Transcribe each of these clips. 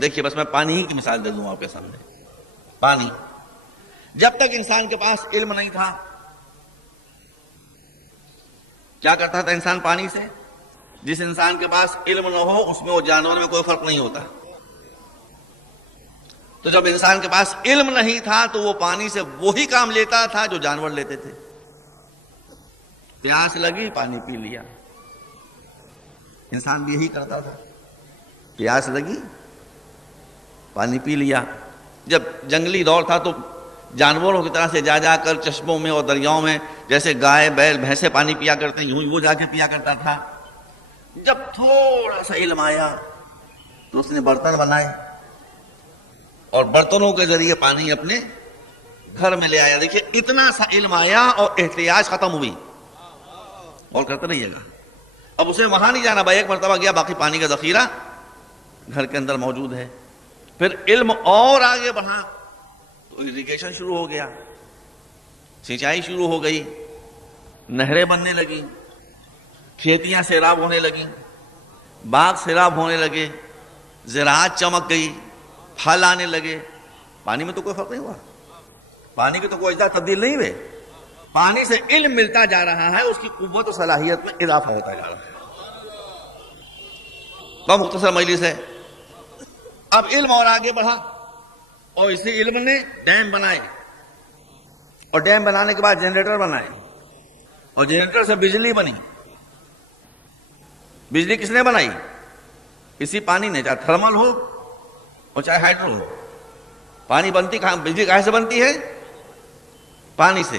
دیکھیے بس میں پانی ہی کی مثال دے دوں آپ کے سامنے. پانی جب تک انسان کے پاس علم نہیں تھا کیا کرتا تھا انسان پانی سے؟ جس انسان کے پاس علم نہ ہو اس میں وہ جانور میں کوئی فرق نہیں ہوتا. تو جب انسان کے پاس علم نہیں تھا تو وہ پانی سے وہی کام لیتا تھا جو جانور لیتے تھے. پیاس لگی پانی پی لیا. انسان بھی یہی کرتا تھا. پیاس لگی پانی پی لیا. جب جنگلی دور تھا تو جانوروں کی طرح سے جا جا کر چشموں میں اور دریاؤں میں جیسے گائے بیل بھینسیں پانی پیا کرتے ہیں یوں ہی وہ جا کے پیا کرتا تھا. جب تھوڑا سا علم آیا تو اس نے برتن بنائے اور برتنوں کے ذریعے پانی اپنے گھر میں لے آیا. دیکھیے اتنا سا علم آیا اور احتیاج ختم ہوئی. اور کرتے رہیے گا. اب اسے وہاں نہیں جانا بھائی ایک مرتبہ گیا باقی پانی کا ذخیرہ گھر کے اندر موجود ہے. پھر علم اور آگے بڑھا تو اریگیشن شروع ہو گیا. سینچائی شروع ہو گئی. نہریں بننے لگی. کھیتیاں سیراب ہونے لگیں. باغ سیراب ہونے لگے. زراعت چمک گئی. پھل آنے لگے. پانی میں تو کوئی فرق نہیں ہوا. پانی کے تو کوئی اجزاء تبدیل نہیں ہوئے. پانی سے علم ملتا جا رہا ہے. اس کی قوت و صلاحیت میں اضافہ ہوتا جا رہا ہے. بہت مختصر مجلس ہے. اب علم اور آگے بڑھا اور اسی علم نے ڈیم بنائے اور ڈیم بنانے کے بعد جنریٹر بنائے اور جنریٹر سے بجلی بنی. بجلی کس نے بنائی؟ اسی پانی نے. چاہے تھرمل ہو اور چاہے ہائیڈرو ہو. پانی بنتی کہاں؟ بجلی کہاں سے بنتی ہے؟ پانی سے.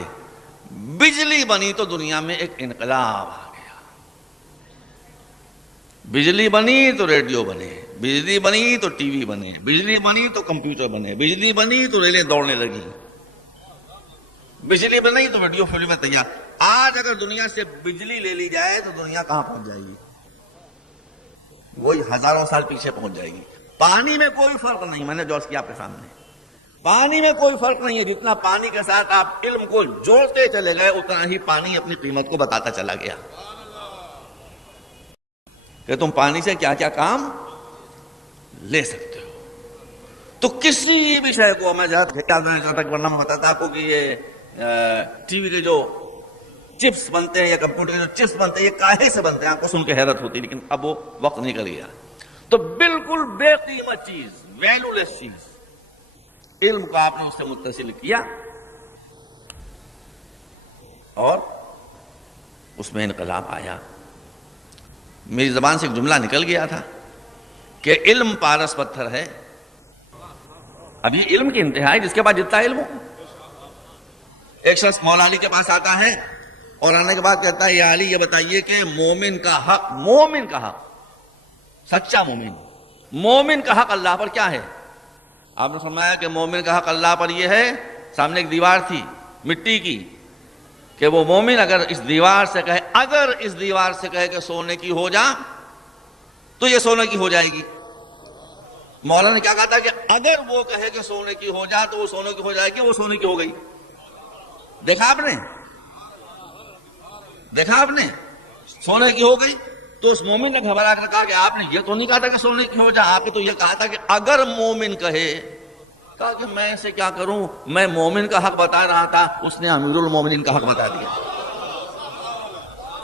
بجلی بنی تو دنیا میں ایک انقلاب آ گیا. بجلی بنی تو ریڈیو بنے. بجلی بنی تو ٹی وی بنے. بجلی بنی تو کمپیوٹر بنے. بجلی بنی تو ریلیں دوڑنے لگی. بجلی بنی تو ویڈیو فلمیں تیار. آج اگر دنیا سے بجلی لے لی جائے تو دنیا کہاں پہنچ جائے گی؟ وہی ہزاروں سال پیچھے پہنچ جائے گی. پانی میں کوئی فرق نہیں. میں نے جو کیا آپ کے سامنے پانی میں کوئی فرق نہیں ہے. جتنا پانی کے ساتھ آپ علم کو جوڑتے چلے گئے اتنا ہی پانی اپنی قیمت کو بتاتا چلا گیا کہ تم پانی سے کیا کیا کام لے سکتے ہو. تو کسی بھی شے کو میں ورنہ میں بتاتا آپ کو کہ یہ ٹی وی کے جو چپس بنتے ہیں یا کمپیوٹر کے جو چپس بنتے ہیں یہ کاہے سے بنتے ہیں؟ آپ کو سن کے حیرت ہوتی لیکن اب وہ وقت نکل گیا. تو بالکل بے قیمت چیز ویلو لیس چیز علم کو آپ نے اس سے متصل کیا اور اس میں انقلاب آیا. میری زبان سے ایک جملہ نکل گیا تھا کہ علم پارس پتھر ہے. ابھی علم کی انتہا ہے جس کے پاس جتنا علم ہو. ایک شخص مولا علی کے پاس آتا ہے اور آنے کے بعد کہتا ہے یا علی یہ بتائیے کہ مومن کا حق سچا مومن کا حق اللہ پر کیا ہے؟ آپ نے فرمایا کہ مومن کا حق اللہ پر یہ ہے. سامنے ایک دیوار تھی مٹی کی کہ وہ مومن اگر اس دیوار سے کہے کہ سونے کی ہو جا تو یہ سونے کی ہو جائے گی. مولانا نے کیا کہا تھا کہ اگر وہ کہے کہ سونے کی ہو جا تو وہ سونے کی ہو جائے گی. وہ سونے کی ہو گئی. دیکھا آپ نے سونے کی ہو گئی. تو اس مومن نے گھبرا کر کہا کہ آپ نے یہ تو نہیں کہا تھا کہ سونے کی ہو جا. آپ نے تو یہ کہا تھا کہ اگر مومن کہے. کہا کہ میں اسے کیا کروں؟ میں مومن کا حق بتا رہا تھا. اس نے امیر المومنین کا حق بتا دیا.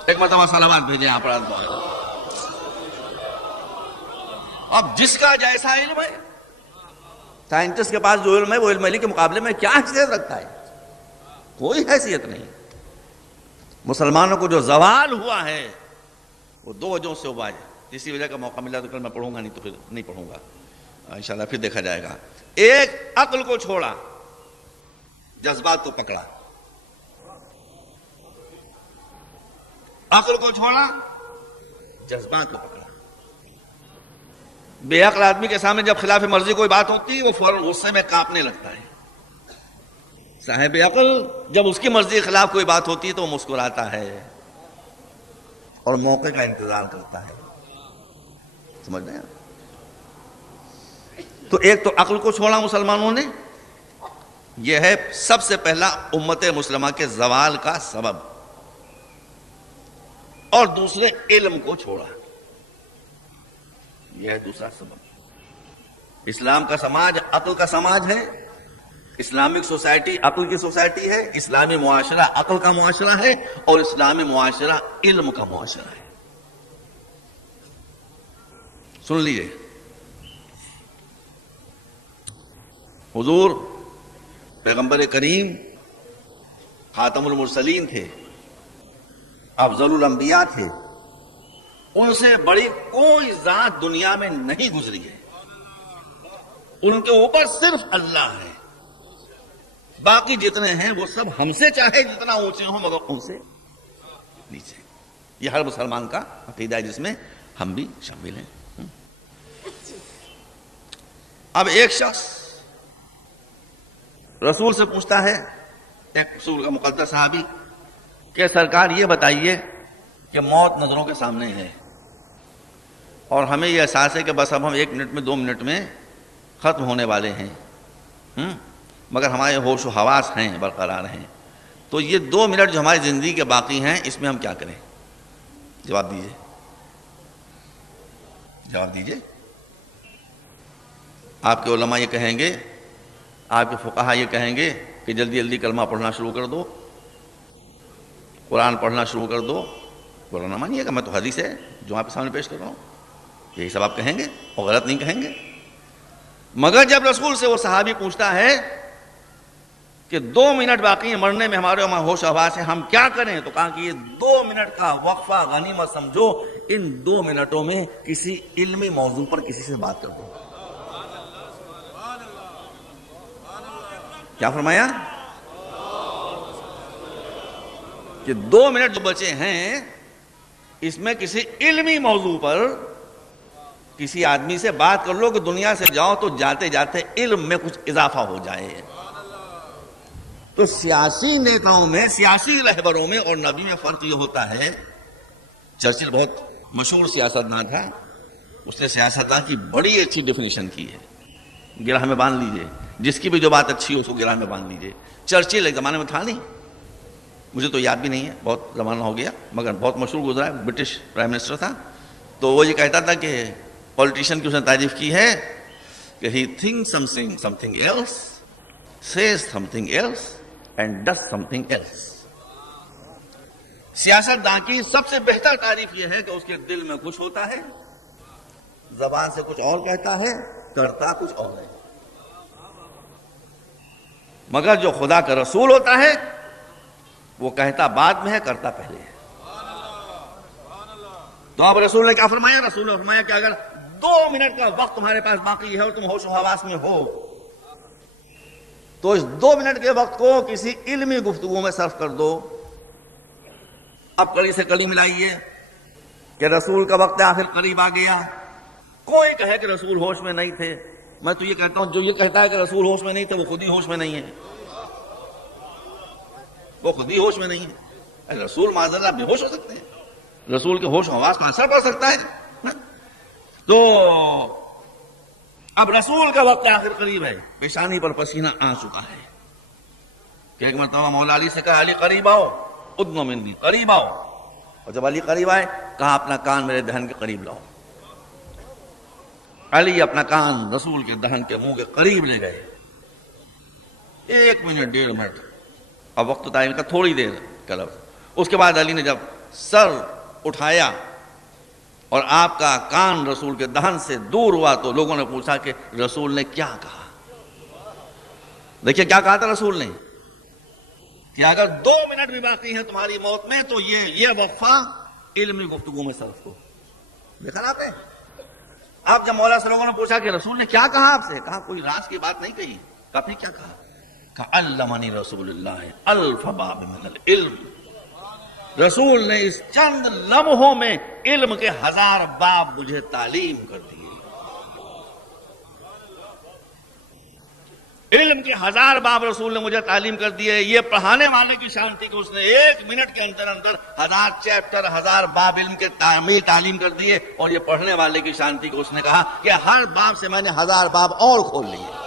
ایک مرتبہ صلوات بھیجیں آپ پر. اب جس کا جیسا علم ہے سائنٹسٹ کے پاس جو علم ہے وہ علم علی کے مقابلے میں کیا حیثیت رکھتا ہے؟ کوئی حیثیت نہیں. مسلمانوں کو جو زوال ہوا ہے وہ دو وجہوں سے ہوا ہے. اسی وجہ کا موقع ملا تو کل میں پڑھوں گا نہیں تو پھر نہیں پڑھوں گا انشاءاللہ پھر دیکھا جائے گا. ایک عقل کو چھوڑا جذبات کو پکڑا. عقل کو چھوڑا جذبات کو پکڑا. بے عقل آدمی کے سامنے جب خلاف مرضی کوئی بات ہوتی ہے وہ فوراً غصے میں کانپنے لگتا ہے. صاحب عقل جب اس کی مرضی کے خلاف کوئی بات ہوتی ہے تو وہ مسکراتا ہے اور موقع کا انتظار کرتا ہے. سمجھ رہے ہیں؟ تو ایک تو عقل کو چھوڑا مسلمانوں نے. یہ ہے سب سے پہلا امت مسلمہ کے زوال کا سبب. اور دوسرے علم کو چھوڑا. یہ ہے دوسرا سبب. اسلام کا سماج عقل کا سماج ہے، اسلامک سوسائٹی عقل کی سوسائٹی ہے، اسلامی معاشرہ عقل کا معاشرہ ہے، اور اسلامی معاشرہ علم کا معاشرہ ہے۔ سن لیجئے، حضور پیغمبر کریم خاتم المرسلین تھے، افضل الانبیاء تھے، ان سے بڑی کوئی ذات دنیا میں نہیں گزری ہے، ان کے اوپر صرف اللہ ہے، باقی جتنے ہیں وہ سب ہم سے چاہے جتنا اونچے ہوں مگر ان سے نیچے۔ یہ ہر مسلمان کا عقیدہ ہے جس میں ہم بھی شامل ہیں۔ اب ایک شخص رسول سے پوچھتا ہے، ایک رسول کا مقدس صحابی، کہ سرکار یہ بتائیے کہ موت نظروں کے سامنے ہے اور ہمیں یہ احساس ہے کہ بس اب ہم 1 منٹ میں 2 منٹ میں ختم ہونے والے ہیں، مگر ہمارے ہوش و حواس ہیں، برقرار ہیں، تو یہ 2 منٹ جو ہماری زندگی کے باقی ہیں اس میں ہم کیا کریں؟ جواب دیجئے، جواب دیجئے۔ آپ کے علماء یہ کہیں گے، آپ کے فقہا یہ کہیں گے کہ جلدی جلدی کلمہ پڑھنا شروع کر دو، قرآن پڑھنا شروع کر دو۔ قرآن مانیے گا، میں تو حدیث ہے جو آپ کے سامنے پیش کر رہا ہوں، یہی سب آپ کہیں گے اور غلط نہیں کہیں گے۔ مگر جب رسول سے وہ صحابی پوچھتا ہے کہ 2 منٹ باقی ہیں مرنے میں، ہمارے ہوش حواس ہیں، ہم کیا کریں؟ تو کہا کہ یہ 2 منٹ کا وقفہ غنیمت سمجھو، ان 2 منٹوں میں کسی علمی موضوع پر کسی سے بات کر دو۔ کیا فرمایا؟ کہ 2 منٹ جو بچے ہیں اس میں کسی علمی موضوع پر کسی آدمی سے بات کر لو کہ دنیا سے جاؤ تو جاتے جاتے علم میں کچھ اضافہ ہو جائے۔ تو سیاسی نیتاؤں میں، سیاسی رہبروں میں اور نبی میں فرق یہ ہوتا ہے، چرچل بہت مشہور سیاستدان تھا، اس نے سیاستدان کی بڑی اچھی ڈیفینیشن کی ہے، گرہ میں باندھ لیجئے، جس کی بھی جو بات اچھی ہو اس کو گرہ میں باندھ لیجئے۔ چرچل ایک زمانے میں تھا نہیں، مجھے تو یاد بھی نہیں ہے، بہت زمانہ ہو گیا، مگر بہت مشہور گزرا ہے، برٹش پرائم منسٹر تھا۔ تو وہ یہ کہتا تھا کہ پولیٹیشین کی اس نے تعریف کی ہے کہ he thinks something else, says something else and does something else۔ سیاستدان کی سب سے بہتر تعریف یہ ہے کہ اس کے دل میں کچھ ہوتا ہے، زبان سے کچھ اور کہتا ہے، کرتا کچھ اور ہے۔ مگر جو خدا کا رسول ہوتا ہے وہ کہتا بعد میں ہے، کرتا پہلے ہے۔ تو اب رسول نے کیا فرمایا؟ رسول نے فرمایا کہ اگر 2 منٹ کا وقت تمہارے پاس باقی ہے اور تم ہوش و حواس میں ہو تو اس 2 منٹ کے وقت کو کسی علمی گفتگو میں صرف کر دو۔ اب کڑی سے کڑی ملائیے کہ رسول کا وقت آخر قریب آ گیا۔ کوئی کہے کہ رسول ہوش میں نہیں تھے، میں تو یہ کہتا ہوں جو یہ کہتا ہے کہ رسول ہوش میں نہیں تھے وہ خود ہی ہوش میں نہیں ہے، وہ خود ہی ہوش میں نہیں ہے۔ رسول معذرت بے ہوش ہو سکتے ہیں، رسول کے ہوش و حواس کا اثر پڑ سکتا ہے۔ تو اب رسول کا وقت آخر قریب ہے، پیشانی پر پسینہ آ چکا ہے کہ ایک مرتبہ مولا علی سے کہا علی قریب آؤ، ادنو منی، قریب آؤ، اور جب علی قریب آئے کہا اپنا کان میرے دہن کے قریب لاؤ۔ علی اپنا کان رسول کے دہن کے منہ کے قریب لے گئے۔ 1 منٹ 1.5 منٹ، اب وقت تعین کا تھوڑی دیر کا لفظ۔ اس کے بعد علی نے جب سر اٹھایا اور آپ کا کان رسول کے دہن سے دور ہوا تو لوگوں نے پوچھا کہ رسول نے کیا کہا؟ دیکھیے کیا کہا تھا رسول نے کہ اگر 2 منٹ بھی باقی ہیں تمہاری موت میں تو یہ وقفہ علمی گفتگو میں صرف ہو۔ دیکھا نا آپ نے؟ آپ جب مولا سے لوگوں نے پوچھا کہ رسول نے کیا کہا آپ سے، کہا کوئی راز کی بات نہیں کہی، کہا پھر کیا کہا؟ کہا علمنی رسول اللہ الف باب من العلم، رسول نے اس چند لمحوں میں علم کے 1000 باب مجھے تعلیم کر دیے۔ علم کے 1000 باب رسول نے مجھے تعلیم کر دیے۔ یہ پڑھانے والے کی شان تھی کہ اس نے 1 منٹ کے اندر 1000 چیپٹر 1000 باب علم کے تعلیم کر دیے، اور یہ پڑھنے والے کی شان تھی کہ اس نے کہا کہ ہر باب سے میں نے 1000 باب اور کھول لیے۔